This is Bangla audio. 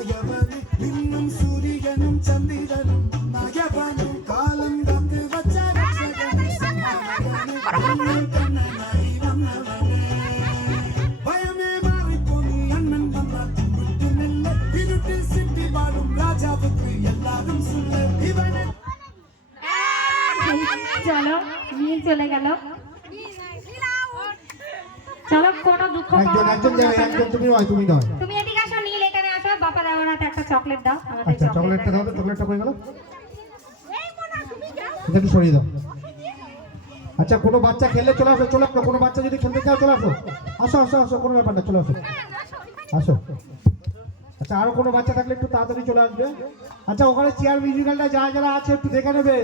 നായവനും ഇന്നും സൂര്യനും ചന്ദ്രനും നായവനും കാലം കാത്ത് വച്ച രക്ഷകനും സമ്മാനകനും കണ്ണനായി വന്നവനെ ഭയമേ മാറിപ്പോന്നു അണ്ണൻ വന്നാൽ വിട്ടുമെല്ല ഇരുട്ടിൽ സിറ്റി വാഴും രാജാവുക്ക് എല്ലാവരും സുള്ള ഇവനെ চলো নিয়ে চলে গেল চলো কোনো দুঃখ একজন একজন যাবে একজন তুমি নয় তুমি নয় তুমি এদিকে আসো নীল এখানে আসো বাবা দাও হাতে একটা চকলেট দাও আমাদের আচ্ছা চকলেটটা দাও চকলেটটা কই গেল এটা একটু সরিয়ে দাও আচ্ছা কোনো বাচ্চা খেললে চলে আসো কোনো বাচ্চা যদি খেলতে চাও চলে আসো আসো আসো আসো কোনো ব্যাপার না চলে আসো আসো আচ্ছা আরো কোনো বাচ্চা থাকলে একটু তাড়াতাড়ি চলে আসবে আচ্ছা ওখানে চেয়ার মিউজিক্যালটা যারা যারা আছে একটু দেখে নেবে